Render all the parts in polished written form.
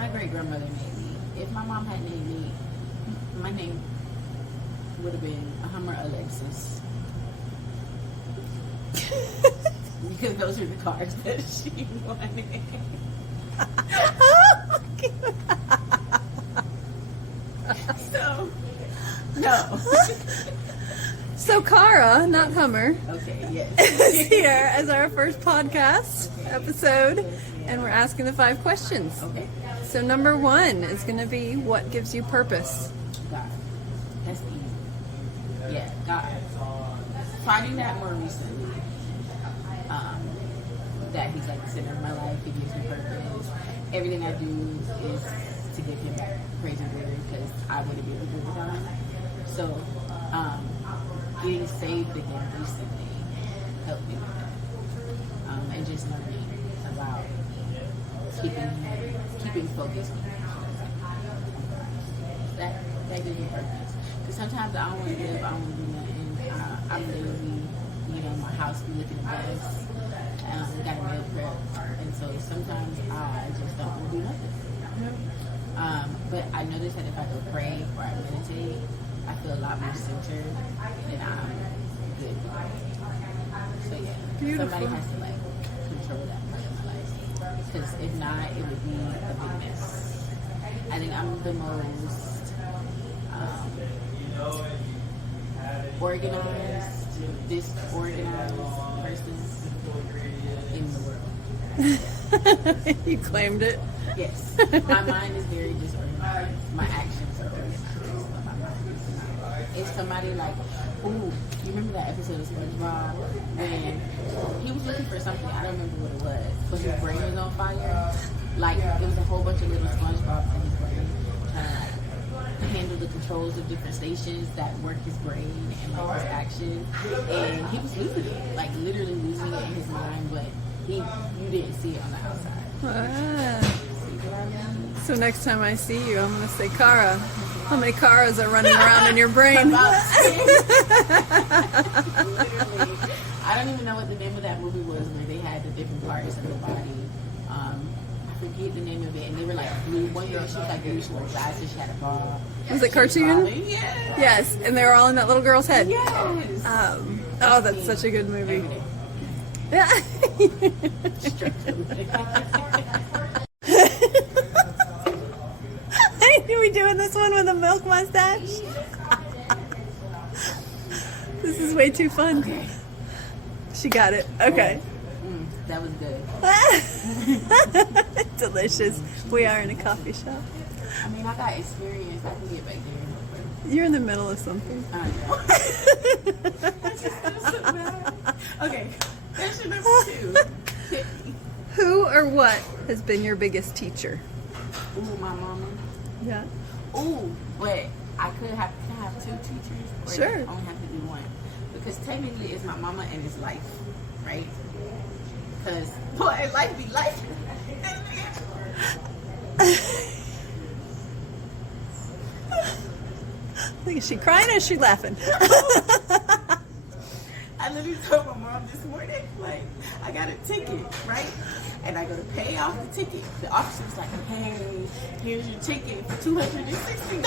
my great grandmother named me. If my mom had named me, my name would have been a Hummer Alexis. Because those are the cars that she wanted. So, no. So Cara, not Hummer, Okay, yes. is here as our first podcast episode, and we're asking the 5 questions. Okay. So number 1 is going to be, what gives you purpose? God. That's easy. Yeah, God. Finding that more recently. That He's like the center of my life. He gives me purpose. Everything I do is to give Him praise and glory because I want to be able to do it without Him. So, getting saved again recently helped me with that. And just learning about keeping focused. That gives me purpose. Because sometimes I don't want to live, I don't want to do nothing. I'm lazy, my house be looking a mess. We got a meal prep, and so sometimes I just don't want to do nothing. But I notice that if I go pray or I meditate, I feel a lot more centered and I'm good. So yeah, Beautiful. Somebody has to control that part of my life, because if not, it would be a big mess. I think I'm the most organized, disorganized person in the world. You claimed it. Yes. My mind is very disorganized. My actions are organized, but my mind is not. It's somebody like, ooh, you remember that episode of SpongeBob when he was looking for something, I don't remember what it was, but his brain was on fire? Like, it was a whole bunch of little SpongeBobs in his brain trying to handle the controls of different stations that work his brain and his action. And he was losing it, literally losing it in his mind, but you didn't see it on the outside. So next time I see you, I'm going to say, Cara, how many Caras are running around in your brain? Literally. I don't even know what the name of that movie was where they had the different parts of the body. I forget the name of it. And they were blue. One girl, she was blue, she wore glasses, she had a ball. Was it cartoon? Yes. Yes, and they were all in that little girl's head. Yes. That's such a good movie. Are we doing this one with a milk mustache? This is way too fun. Okay. She got it. Okay. That was good. Delicious. We are in a coffee shop. I mean, I got experience. I can get back there. You're in the middle of something. I know. I just feel so bad. Okay. Question number 2. Who or what has been your biggest teacher? Ooh, my mama. Yeah. Ooh, but I can have 2 teachers. Or Sure. I only have to do 1. Because technically it's my mama and it's life, right? Because, boy, life be life. Is she crying or is she laughing? I literally told my mom this morning, I got a ticket, right? And I go to pay off the ticket. The officer was like, hey, here's your ticket for $260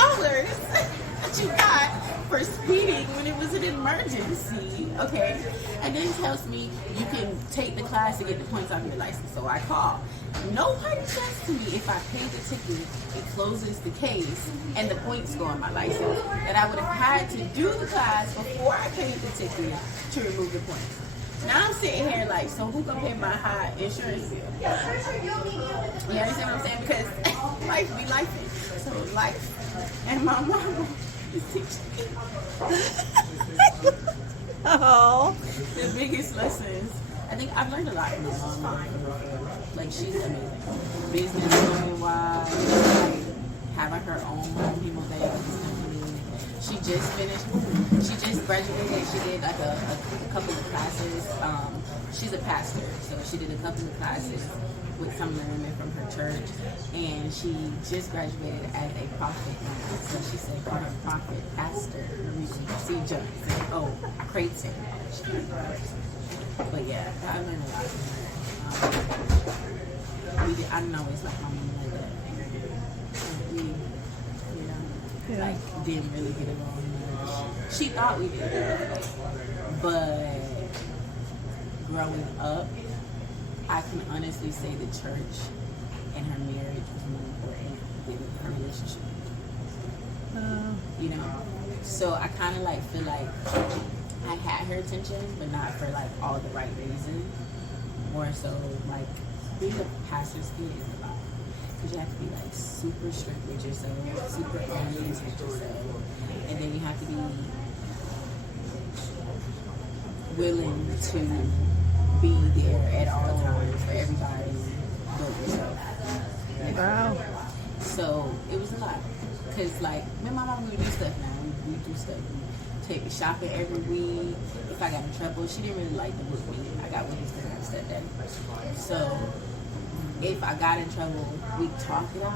that you got for speeding when it was an emergency, okay? And then he tells me you can take the class to get the points on your license. So I call. Nobody says to me if I pay the ticket, it closes the case and the points go on my license. That I would have had to do the class before I paid the ticket to remove the points. Now I'm sitting here so who can pay my high insurance bill? You understand what I'm saying? Because life be life. So life and my mama is teaching me. Oh. The biggest lessons. I think I've learned a lot from my mom. She's amazing. Business wise, having her own hemodialysis company. She just graduated. She did a couple of classes. She's a pastor, so she did a couple of classes with some of the women from her church, and she just graduated as a prophet now. So she said, "I'm a prophet, pastor." She jokes, "Oh, crazy." But yeah, I learned a lot from her. I didn't always like my mom like that. we, Yeah. like, didn't really get along much. She thought we did, but growing up, I can honestly say the church and her marriage was more important than her relationship. You know, so I kind of like feel like I had her attention, but not for like all the right reasons. More so like being a pastor's kid is a lot, because you have to be like super strict with yourself, super honest with yourself, and then you have to be willing to be there at all times for everybody but yourself. Wow. So it was a lot. Because, like, me and my mom, we do stuff now. We do stuff. We take shopping every week. If I got in trouble, she didn't really like to book me. I got with this girl instead that. So if I got in trouble, we'd talk it out.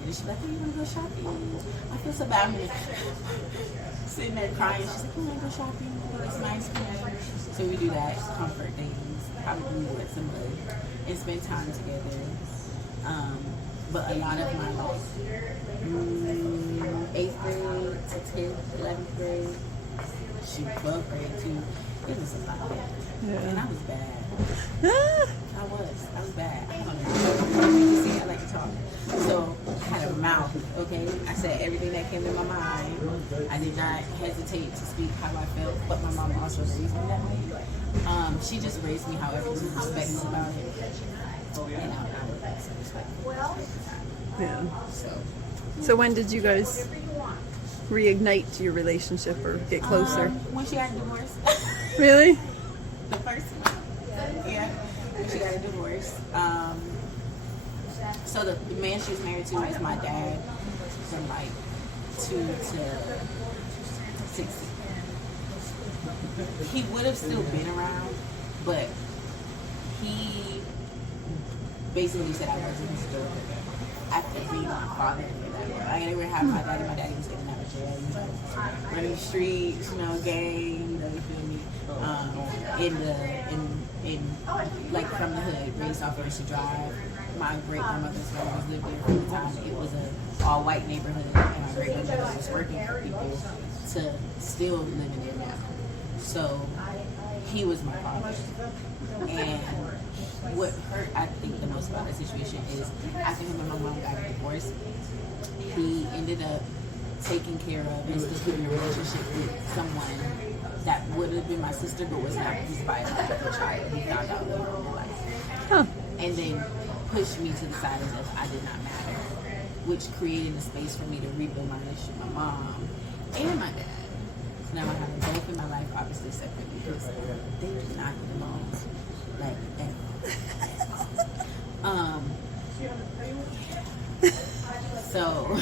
And then she'd be like, hey, you want to go shopping? I feel so bad. I'm sitting there crying. She's like, you want to go shopping? It's nice for me. So we do that, comfort things, probably with somebody, and spend time together. But a lot of my life, 8th grade to 10th, 11th grade, 12th grade too, it was a lot. Yeah. And I was bad. I was bad. I don't know. You see, I like to talk. So I had a mouth, okay? I said everything that came to my mind. I did not hesitate to speak how I felt, but my mom also raised me that way. She just raised me however she respects about it. And I would like some respect. Yeah. So So when did you guys reignite your relationship or get closer? When she got a divorce. Really? The first one. Yeah. When she got a divorce. So the man she was married to was my dad from like 2 to 60. He would have still been around, but he basically said I wasn't his daughter after being my father. I didn't have my daddy. My daddy was getting out of jail, you know, running the streets, you know, gang, you know, you feel me? In like from the hood, raised off Ocean Drive. My great grandmother's family lived there for the time. It was a all white neighborhood, and my great grandmother was working for people to still live in there now. So he was my father, and what hurt, I think, the most about that situation is after him and my mom got a divorce, he ended up taking care of and still keeping a relationship with someone that would have been my sister but was not his biological child. He found out later in life. Huh. And then pushed me to the side as if I did not matter, which created a space for me to rebuild my relationship with my mom and my dad. So now I have them both in my life, obviously separate, because they do not get along like that. So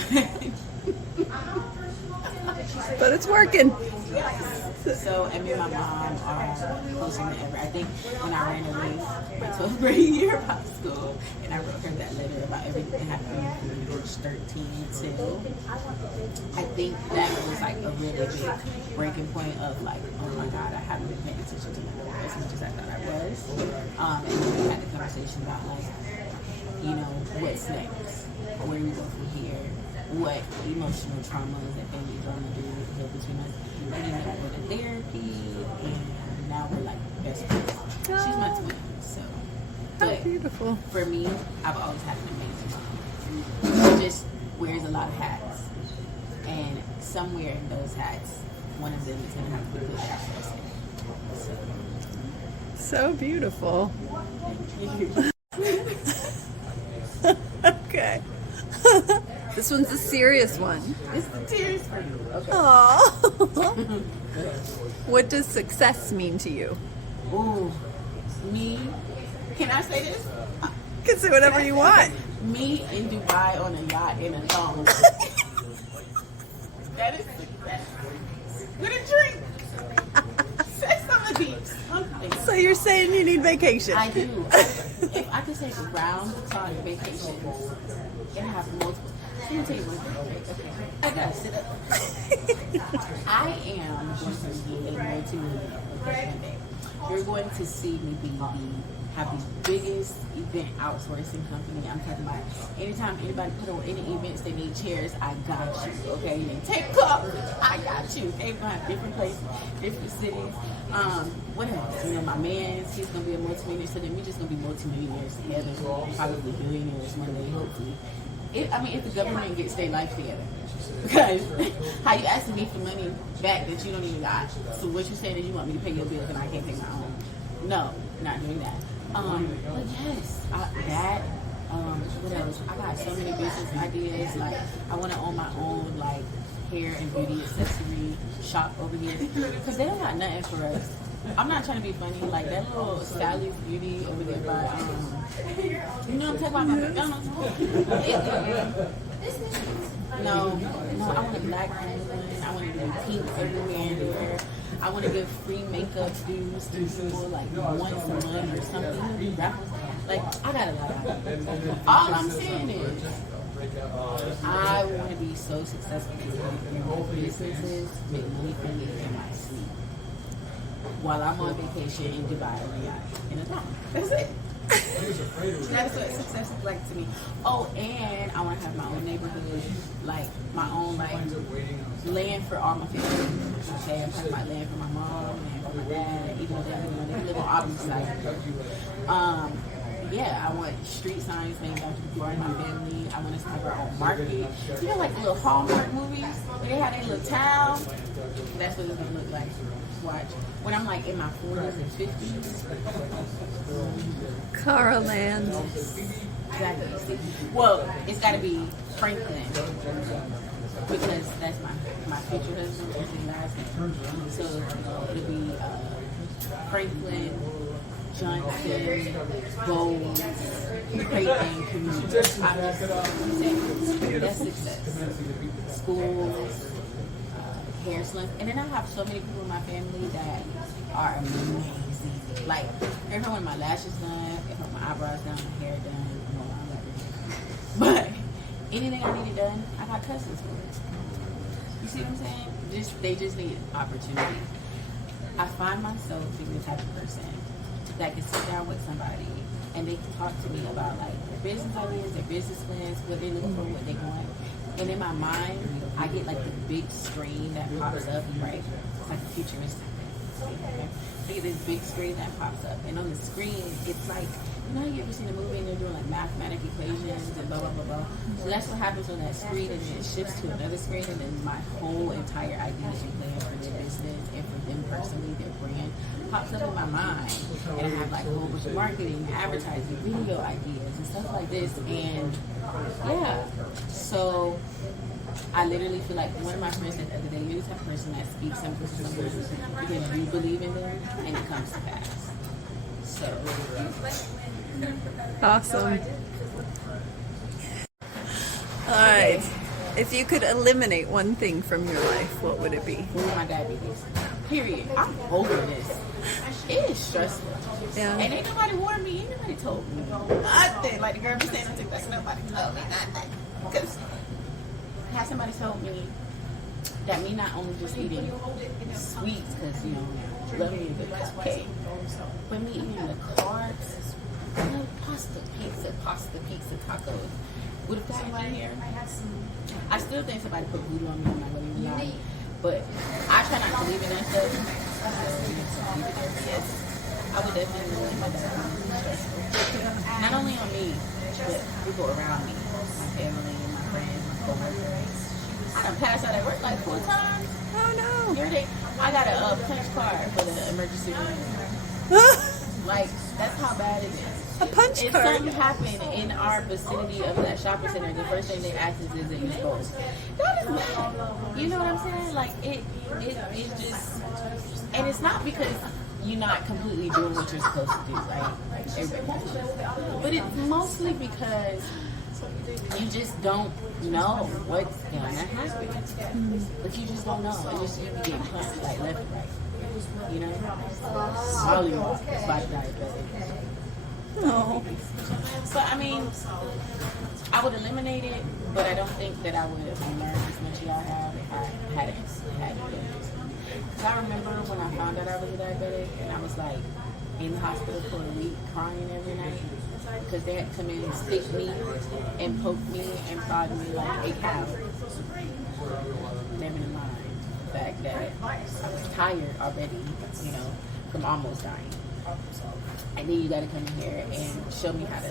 But it's working. So, and me and my mom are closer than ever. I think when I ran away my 12th grade year of high school, and I wrote her that letter about everything that happened from age 13 till, I think that was like a really big breaking point of like, oh my God, I haven't been paying attention to my life as much as I thought I was. And then we had the conversation about like, you know, what's next? Where we go from here? What emotional traumas and family drama do we heal between us? And then we went to therapy, and now we're like best friends. She's my twin, so. How But beautiful. for me, I've always had an amazing mom. She just wears a lot of hats, and somewhere in those hats, one of them is gonna have to be put access in. So beautiful. Okay. This one's a serious one. It's the tears for you. Okay. Aww. What does success mean to you? Ooh, me. Can I say this? You can say whatever you want. Me in Dubai on a yacht in a thong. That is success. With a drink. Say something deep. Something. So you're saying you need vacation? I do. If I could take a round clock vacation and have multiple. Let me tell you one thing. Okay. I gotta sit up. I am going to be a multi-millionaire one day. you're going to see me have the biggest event outsourcing company. I'm talking about anytime anybody put on any events, they need chairs, I got you. Okay, you need tablecloth, I got you. Okay, we're gonna have different places, different cities. What else? You know, my man's, he's gonna be a multimillionaire, so then we just gonna be multimillionaires together, probably billionaires one day, hopefully. If the government gets their life together. Because how you asking me for money back that you don't even got? So what you saying is you want me to pay your bills and I can't pay my own? No, not doing that. But yes, what else? I got so many business ideas. Like, I want to own my own, like, hair and beauty accessory shop over here. Because they don't got nothing for us. I'm not trying to be funny. Like, that little Sally's Beauty over there by, you know what I'm talking about? My McDonald's. No, I want a black one. I want to do pink everywhere. I want to give free makeup dues to people like once a month or something. Like, I got a lot of ideas. All I'm saying is, I want to be so successful in my businesses, make money from it in my sleep. While I'm on vacation in Dubai in a town. That's it. That's what success is like to me. Oh, and I want to have my own neighborhood, like my own land for all my family. Okay, I'm talking about land for my mom, land for my dad, even though they live on Aubrey side. Yeah, I want street signs named after people in my family. I want us to have our own market. You know, like the little Hallmark movies where they have their little town. That's what it's gonna look like. Watch when I'm like in my 40s and 50s. Cara Land. Exactly. Well, it's got to be Franklin because that's my future husband. That's his last name. So it'll be Franklin, Johnson, Bowles, Creighton, Community. That's success. Schools. Hair salons, and then I have so many people in my family that are amazing. Like, if I want my lashes done, if I want my eyebrows done, my hair done, but anything I need it done, I got cousins for it. You see what I'm saying? They just need opportunity. I find myself being the type of person that can sit down with somebody and they can talk to me about like their business ideas, their business plans, what they're looking for, what they want. And in my mind, I get like the big screen that pops up, right? It's like futuristic. Okay? I get this big screen that pops up. And on the screen, it's like, you know, you ever seen a movie and they're doing like mathematical equations and blah, blah, blah, blah. So that's what happens on that screen, and then it shifts to another screen, and then my whole entire idea and plan for their business and for them personally, their brand, pops up in my mind. And I have like a whole bunch of marketing, advertising, video ideas and stuff like this. And yeah, so I literally feel like one of my friends said the other day, you're the type of person that speaks something to someone because you believe in them and it comes to pass. So Awesome. All right. If you could eliminate one thing from your life, what would it be? My diabetes. Period. I'm over this. It is stressful. Yeah. And ain't nobody warned me. Ain't nobody told me nothing. Like the girl be saying on TikTok, nobody told me nothing. Because had somebody told me that me not only just eating sweets, because, you know, love me a good cupcake, but me eating the carbs, you know, pasta, pizza, tacos, would have gotten me here. I still think somebody put voodoo on me, I'm not going to lie. But I try not to believe in that stuff. Yes, I would definitely let my diabetes stressful. Not only on me, but people around me, my family, my friends, my coworkers. I done passed out at work like 4 times. Oh no! I got a punch card for the emergency room. Like, that's how bad it is. A punch if card? If something happened in our vicinity of that shopping center, the first thing they ask is that you supposed. That is bad. You know what I'm saying? Like, it just, and it's not because you're not completely doing what you're supposed to do, right? Everybody knows. But it's mostly because you just don't know what's going to happen. But you just don't know. It just, you be getting punched like left and right. You know? Volleyball, by diabetic. No. But I mean, I would eliminate it, but I don't think that I would have learned as much as I have if I hadn't had it. Because I remember when I found out I was a diabetic, and I was like in the hospital for a week, crying every night. Because they had to come in and stick me and poke me and prod me like a cow. Never in mind the fact that I was tired already, you know, from almost dying. And then you got to come in here and show me how to,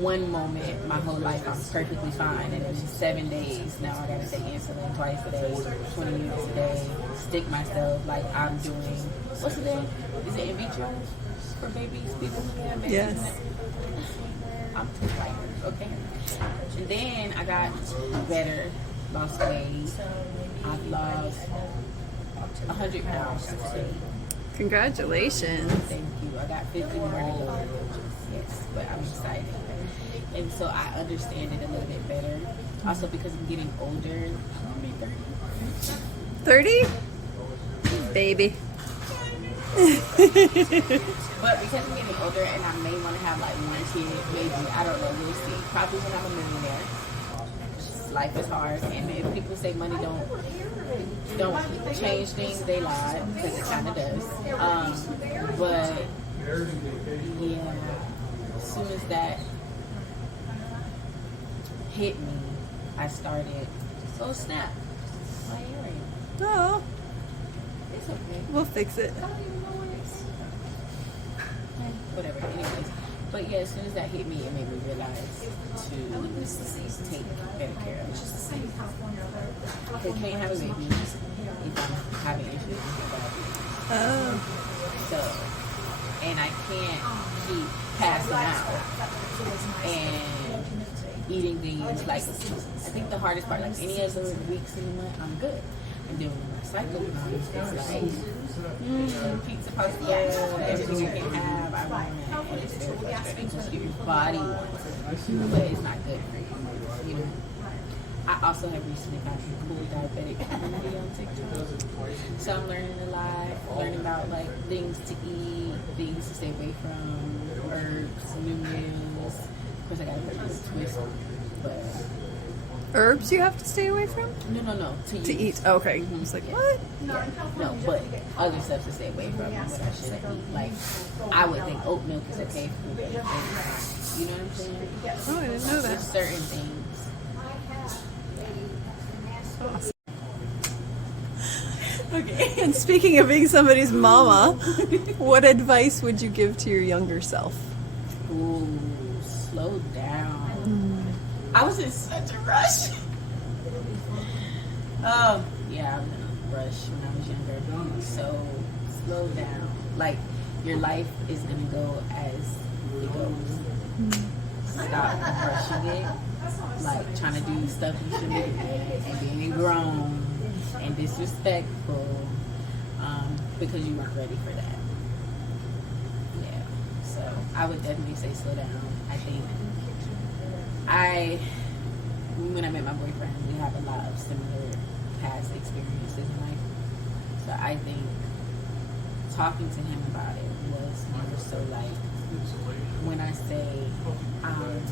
one moment, my whole life I'm perfectly fine, and then in 7 days, now I got to take insulin twice a day, 20 minutes a day, stick myself like I'm doing, what's the name? Is it in vitro for babies? People who have babies? Yes. I'm too tired, okay? And then I got better, lost weight. I've lost 100 pounds today. Congratulations. Thank you. I got 50 more to go. Yes, but I'm excited. And so I understand it a little bit better. Also because I'm getting older. I'm going to be 30? Baby. But because I'm getting older and I may want to have like one kid, maybe, I don't know, we'll see. Probably when I'm a millionaire. Life is hard, and if people say money don't change things, they lie, because it kind of does. But yeah, as soon as that hit me, I started. So snap, my earring. Oh, It's okay. we'll fix it. I don't even know where it's. Whatever. Anyways. But yeah, as soon as that hit me, it made me realize to take better care of myself. Because can't have a baby if I'm having issues with my body. Oh. So, and I can't keep passing out and eating things. Like, I think the hardest part, like any other weeks in the month, I'm good. And then when my cycle comes, it's like pizza, pasta, everything you can have. I want it. And it's very frustrating because your body wants it, but it's not good for you. You know. I also have recently found a cool diabetic community on TikTok. So I'm learning a lot, learning about like things to eat, things to stay away from, herbs, new meals. Of course, I gotta put this twist on it, but. Herbs you have to stay away from? No. To eat. Okay. I was like, what? Yeah. No, but other stuff to stay away from and what I shouldn't eat. Like, I would think oat milk is okay for babies. You know what I'm saying? Oh, I didn't know that. There's certain things. Okay. And speaking of being somebody's mama, what advice would you give to your younger self? Ooh, slow down. I was in such a rush. Yeah, I was in a rush when I was younger. So slow down. Like, your life is gonna go as it goes. Stop rushing it. Like trying to do stuff you shouldn't be doing and being grown and disrespectful because you weren't ready for that. Yeah. So I would definitely say slow down. I think when I met my boyfriend, we have a lot of similar past experiences in life. So I think talking to him about it was more so like, when I say I'm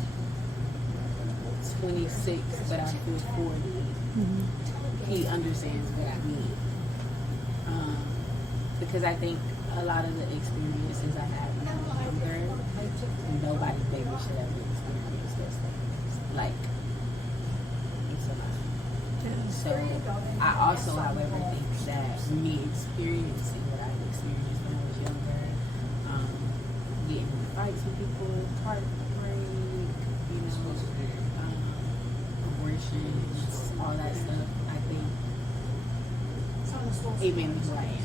26 but I feel 40, he understands what I mean. Because I think a lot of the experiences I had when I was younger, nobody's baby should ever experience those things. Like, it's a lot. So I also, however, think that me experiencing what I experienced when I was younger, getting in fights with people, heartbreak, you know, abortions, all that stuff, I think it made me who I am.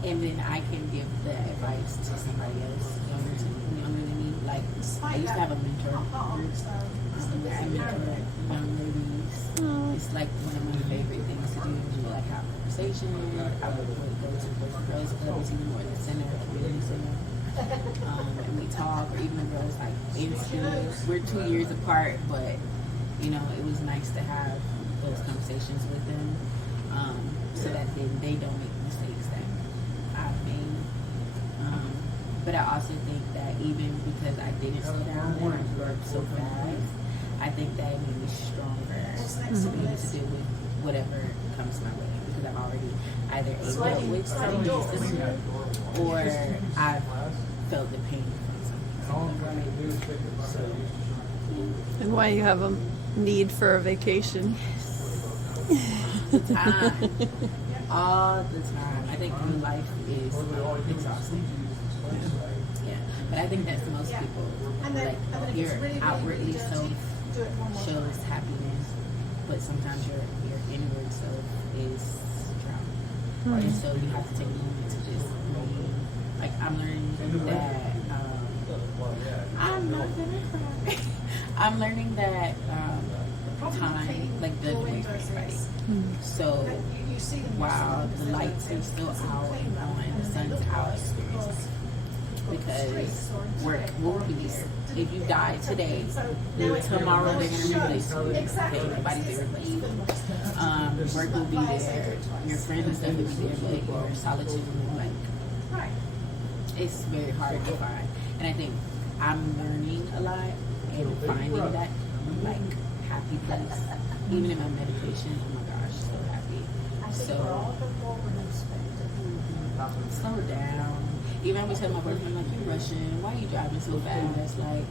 And then I can give the advice to somebody else younger than me. Like, I used to have a mentor group. I mentor young ladies. It's like one of my favorite things to do. We like have conversation. I would go to the girls' club, it's even more than center, community center. And we talk, or even the girls like in school. We're 2 years apart, but you know, it was nice to have those conversations with them, so that then they don't make mistakes that I've made. But I also think that even because I didn't slow down and I grew up so fast, I think that it made me stronger to be able to deal with whatever comes my way. because I've already either dealt with something similar or I've felt the pain from something. So, And why you have a need for a vacation. the time. All the time. I think life is exhausting. Yeah. But I think that's most people. Like, your outwardly self shows happiness, but sometimes your inward self is drowning. And so you have to take a moment to just breathe. Like, I'm learning that I'm not gonna cry. I'm learning that time like doesn't wait for anybody. So while the lights are still out and on and the sun's out, because work will be, if you die today, tomorrow they're going to replace you. Okay, nobody's there to replace you. Work will be there, your friends and stuff will be there, but your solitude will be like, it's very hard to find. And I think I'm learning a lot and finding that like happy place. Even in my meditation, oh my gosh, so happy. So slow down. Even when I tell my boyfriend, like, you're rushing, why are you driving so fast? Like,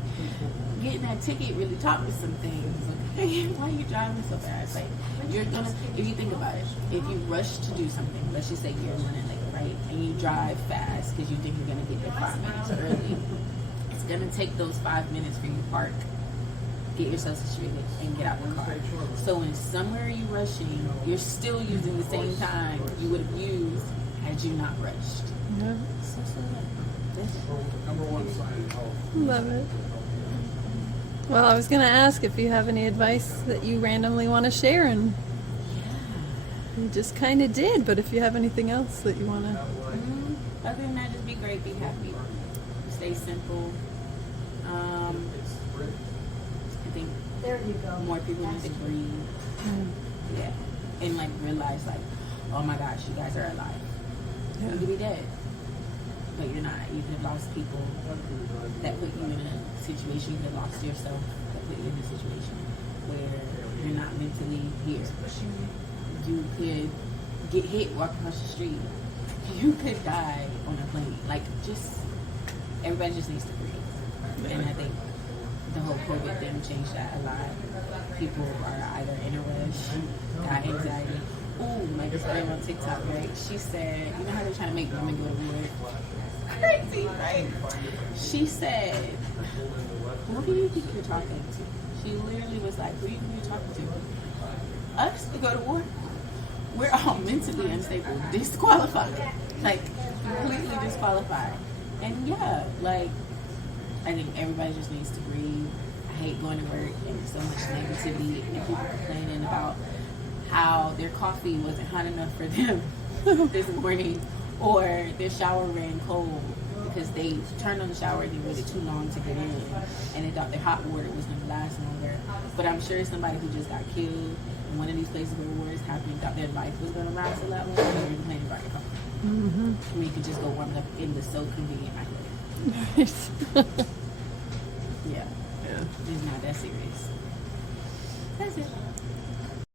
getting that ticket really taught me some things. Like, hey, why are you driving so fast? Like, you're gonna, if you think about it, if you rush to do something, let's just say you're running late, right? And you drive fast because you think you're gonna get there 5 minutes early. It's gonna take those 5 minutes for you to park, get yourself situated, and get out the car. So when somewhere you're rushing, you're still using the same time you would have used had you not rushed. Yeah. Number one sign. Love it. Well, I was going to ask if you have any advice that you randomly want to share, and you just kind of did, but if you have anything else that you want to... Other than that, just be great, be happy, stay simple. I think more people need to breathe. Yeah. And like realize like, oh my gosh, you guys are alive. Yeah. You could be dead, but you're not. You could have lost people that put you in a situation. You could have lost yourself that put you in a situation where you're not mentally here. You could get hit walking across the street. You could die on a plane. Like, just everybody just needs to breathe. And I think the whole COVID thing changed that a lot. People are either in a rush, got anxiety. Ooh, like this girl on TikTok, right? She said, you know how they're trying to make women go to work? Crazy, right? She said, who do you think you're talking to? She literally was like, who do you think you're talking to? Us to go to war? We're all mentally unstable, disqualified. Like, completely disqualified. And yeah, like, I think everybody just needs to breathe. I hate going to work and so much negativity and people complaining about how their coffee wasn't hot enough for them this morning, or their shower ran cold because they turned on the shower and they waited too long to get in, and they thought their hot water was going to last longer. But I'm sure somebody who just got killed in one of these places where war is happening thought their life was going to last a lot longer, and they're complaining about your coffee. I mean, you could just go warm it up in the so convenient microwave. Nice. Yeah. It's not that serious. That's it.